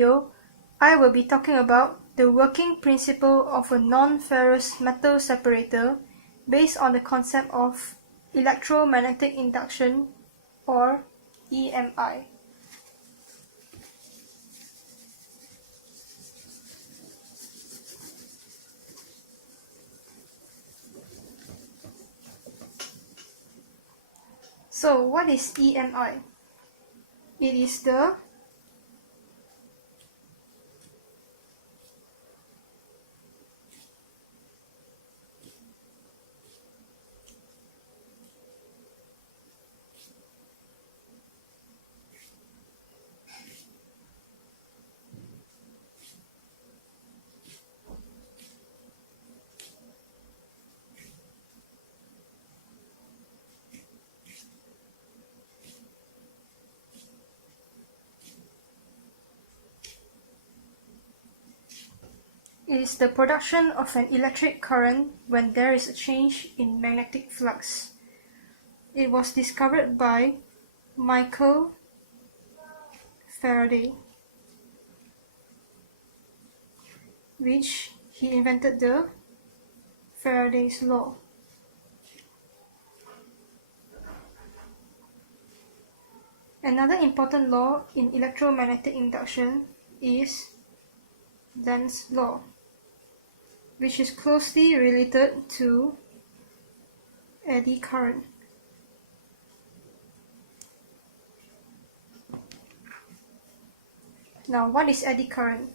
video, I will be talking about the working principle of a non-ferrous metal separator based on the concept of electromagnetic induction, or EMI. So what is EMI? It is the production of an electric current when there is a change in magnetic flux. It was discovered by Michael Faraday, which he invented the Faraday's law. Another important law in electromagnetic induction is Lenz's law, which is closely related to eddy current. Now, what is eddy current?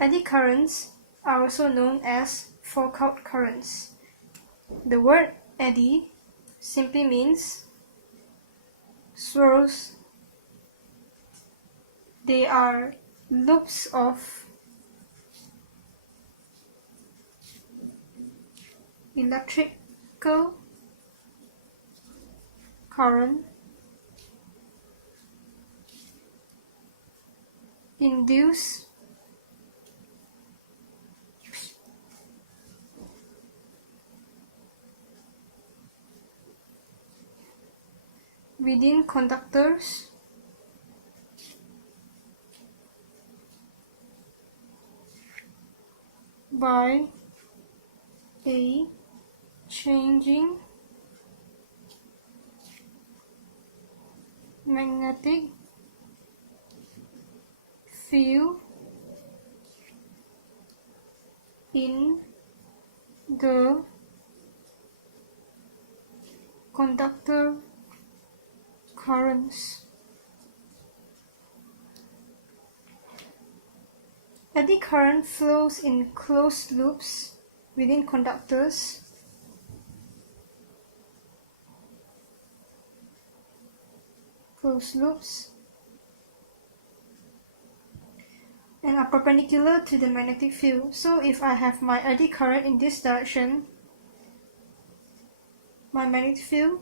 Eddy currents are also known as Foucault currents. The word eddy simply means swirls. They are loops of electrical current induced within conductors by a changing magnetic field in the conductor currents. Eddy current flows in closed loops within conductors and are perpendicular to the magnetic field. So if I have my eddy current in this direction, my magnetic field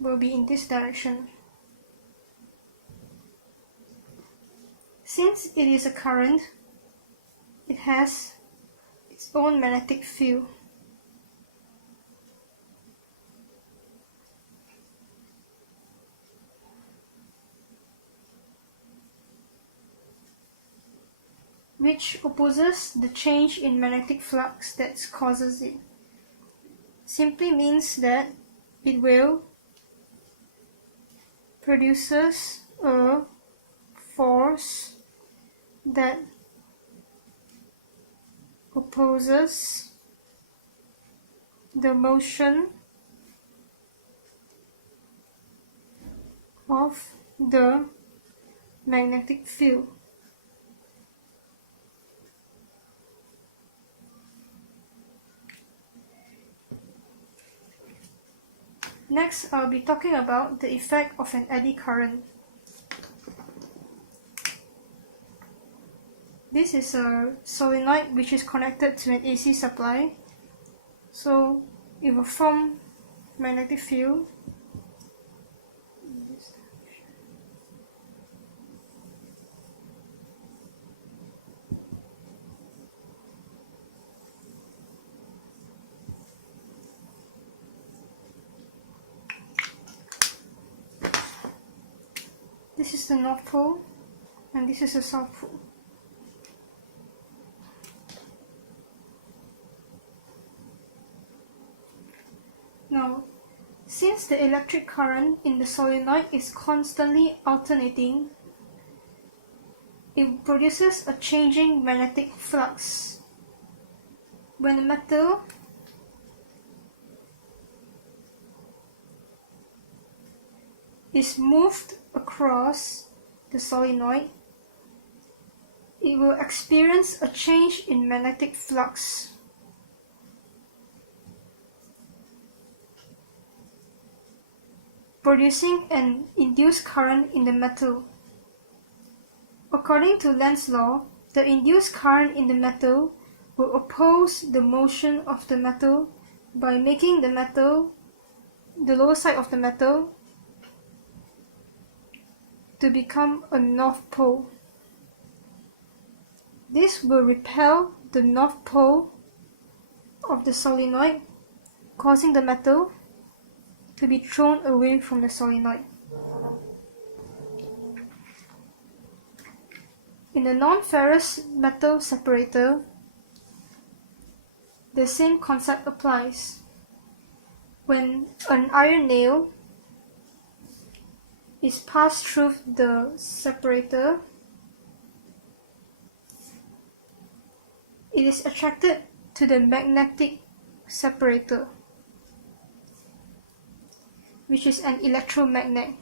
will be in this direction. Since it is a current, it has its own magnetic field. Which opposes the change in magnetic flux that causes it. Simply means that it will produces a force that opposes the motion of the magnetic field. Next, I'll be talking about the effect of an eddy current. This is a solenoid which is connected to an AC supply, so it will form magnetic field. This is the North Pole, and this is a south pole. Now, since the electric current in the solenoid is constantly alternating, it produces a changing magnetic flux. When the metal is moved across the solenoid, it will experience a change in magnetic flux. Producing an induced current in the metal. According to Lenz's law, the induced current in the metal will oppose the motion of the metal by making the lower side of the metal, to become a north pole. This will repel the north pole of the solenoid, causing the metal to be thrown away from the solenoid. In a non-ferrous metal separator, the same concept applies. When an iron nail is passed through the separator, it is attracted to the magnetic separator, which is an electromagnet.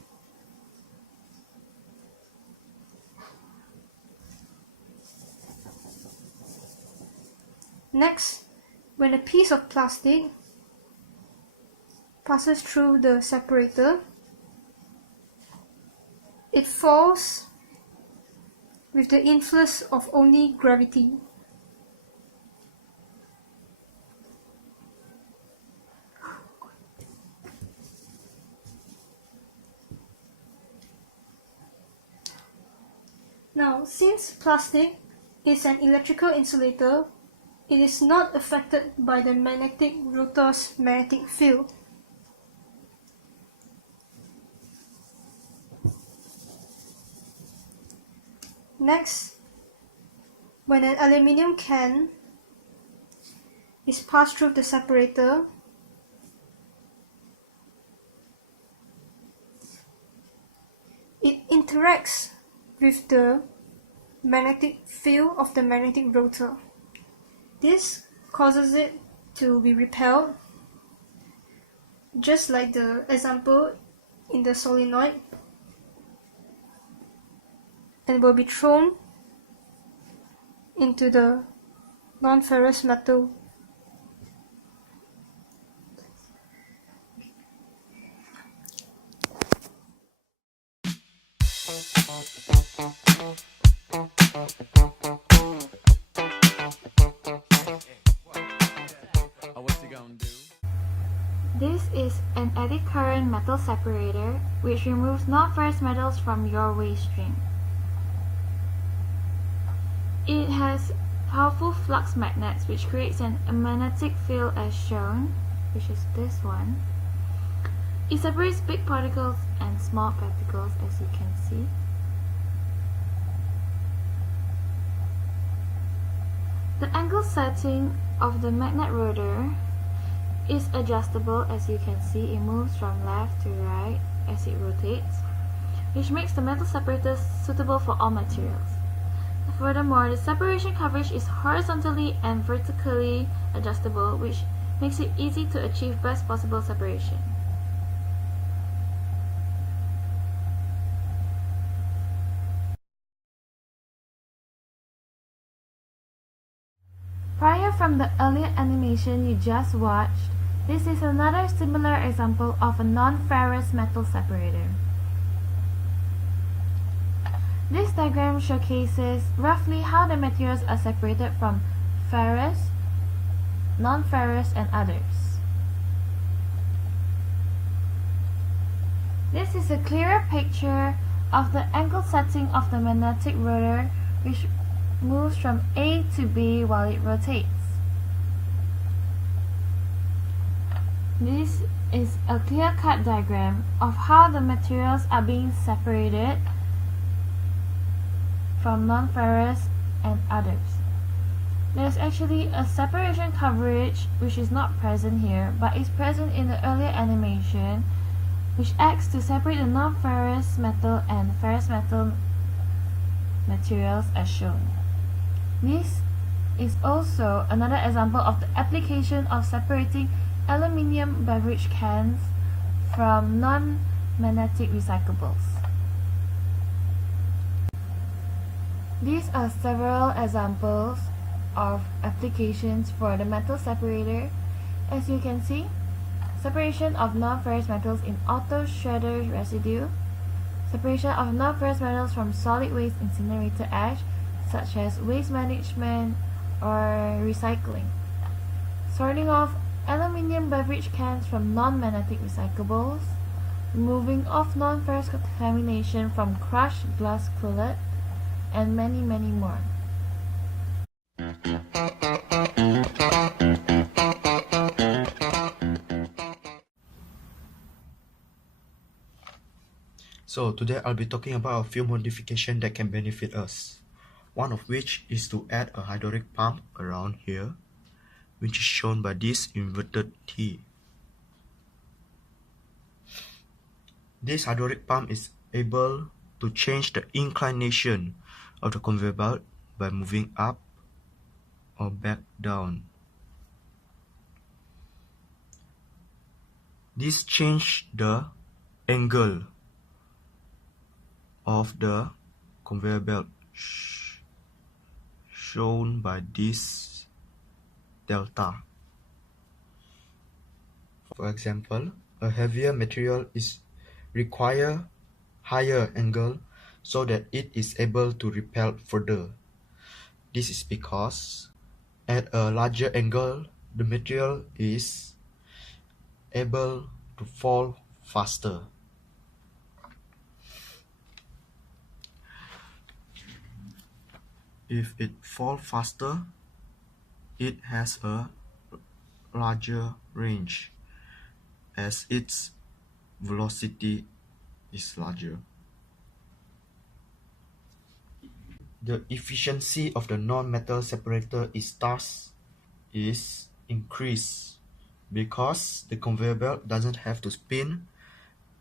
Next, when a piece of plastic passes through the separator, it falls with the influence of only gravity. Now, since plastic is an electrical insulator, it is not affected by the magnetic rotor's magnetic field. Next, when an aluminium can is passed through the separator, it interacts with the magnetic field of the magnetic rotor. This causes it to be repelled, just like the example in the solenoid, and will be thrown into the non-ferrous metal. This is an eddy current metal separator which removes non-ferrous metals from your waste stream. It has powerful flux magnets which creates a magnetic field as shown, which is this one. It separates big particles and small particles, as you can see. The angle setting of the magnet rotor is adjustable. As you can see, it moves from left to right as it rotates, which makes the metal separator suitable for all materials. Furthermore, the separation coverage is horizontally and vertically adjustable, which makes it easy to achieve best possible separation. Prior from the earlier animation you just watched, this is another similar example of a non-ferrous metal separator. This diagram showcases roughly how the materials are separated from ferrous, non-ferrous, and others. This is a clearer picture of the angle setting of the magnetic rotor, which moves from A to B while it rotates. This is a clear-cut diagram. diagram of how the materials are being separated from non-ferrous and others. There's actually a separation coverage which is not present here but is present in the earlier animation, which acts to separate the non-ferrous metal and ferrous metal materials as shown. This is also another example of the application of separating aluminium beverage cans from non-magnetic recyclables. These are several examples of applications for the metal separator. As you can see, separation of non-ferrous metals in auto shredder residue, separation of non-ferrous metals from solid waste incinerator ash, such as waste management or recycling, sorting off aluminium beverage cans from non-magnetic recyclables, removing off non-ferrous contamination from crushed glass cullet, and many more. So today I'll be talking about a few modifications that can benefit us. One of which is to add a hydraulic pump around here, which is shown by this inverted T. This hydraulic pump is able to change the inclination of the conveyor belt by moving up or back down. This changes the angle of the conveyor belt shown by this delta. For example, a heavier material is require higher angle so that it is able to repel further. This is because at a larger angle, the material is able to fall faster. If it falls faster, it has a larger range as its velocity is larger. The efficiency of the non-metal separator is increased because the conveyor belt doesn't have to spin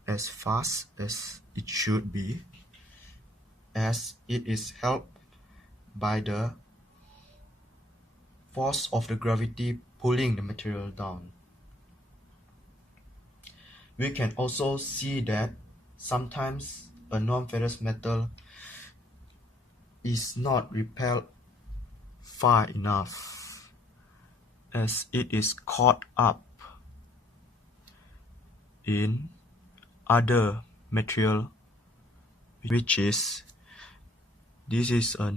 as fast as it should be, as it is helped by the force of the gravity pulling the material down. We can also see that sometimes a non-ferrous metal is not repelled far enough as it is caught up in other material, which is this is a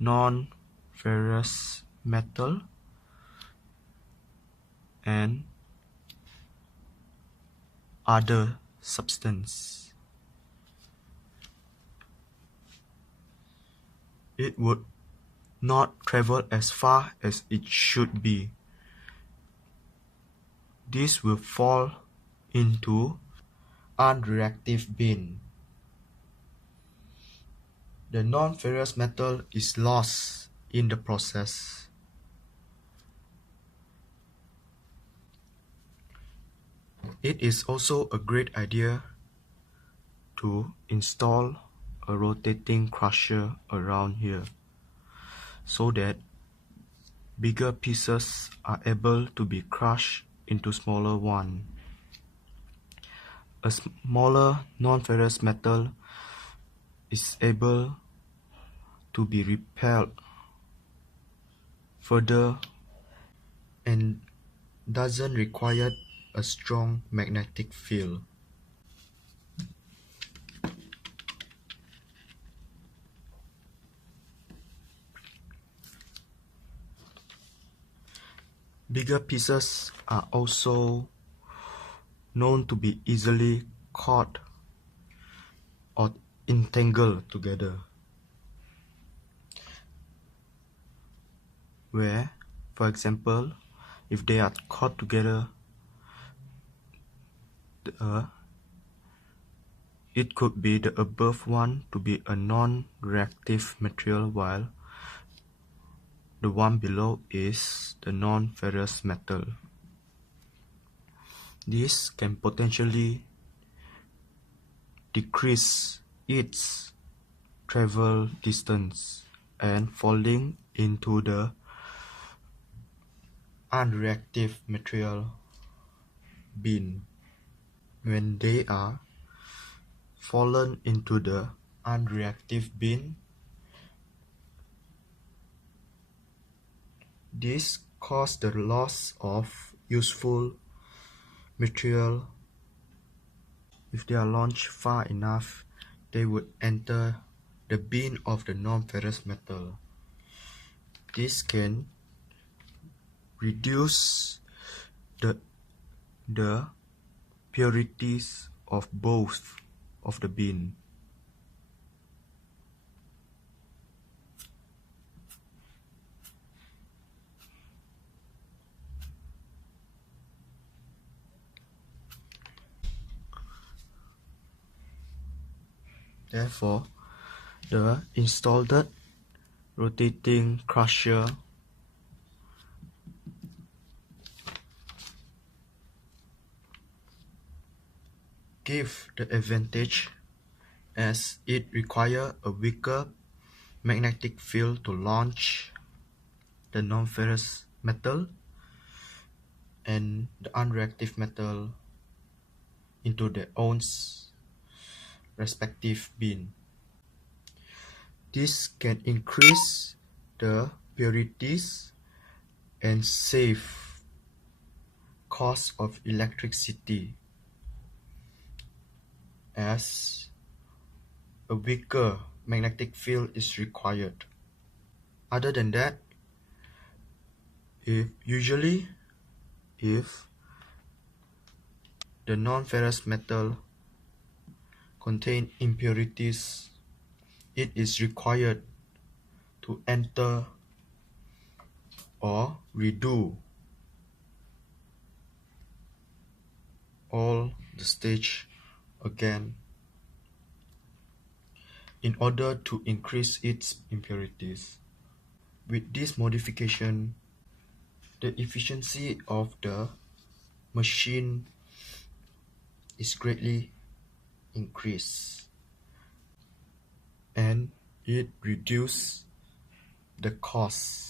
non-ferrous metal and other substance. It would not travel as far as it should be. This will fall into unreactive bin. The non-ferrous metal is lost in the process. It is also a great idea to install a rotating crusher around here so that bigger pieces are able to be crushed into smaller ones. A smaller non-ferrous metal is able to be repelled further and doesn't require a strong magnetic field. Bigger pieces are also known to be easily caught or entangled together, where, for example, if they are caught together, it could be the above one to be a non-reactive material while the one below is the non-ferrous metal. This can potentially decrease its travel distance and falling into the unreactive material bin. When they are fallen into the unreactive bin, this causes the loss of useful material. If they are launched far enough, they would enter the bin of the non-ferrous metal. This can reduce the purities of both of the bin. Therefore, the installed rotating crusher give the advantage as it requires a weaker magnetic field to launch the non-ferrous metal and the unreactive metal into their own respective bin. This can increase the purities and save cost of electricity as a weaker magnetic field is required. Other than that, if the non-ferrous metal contain impurities, it is required to enter or redo all the stage again in order to increase its impurities. With this modification, the efficiency of the machine is greatly increased and it reduces the cost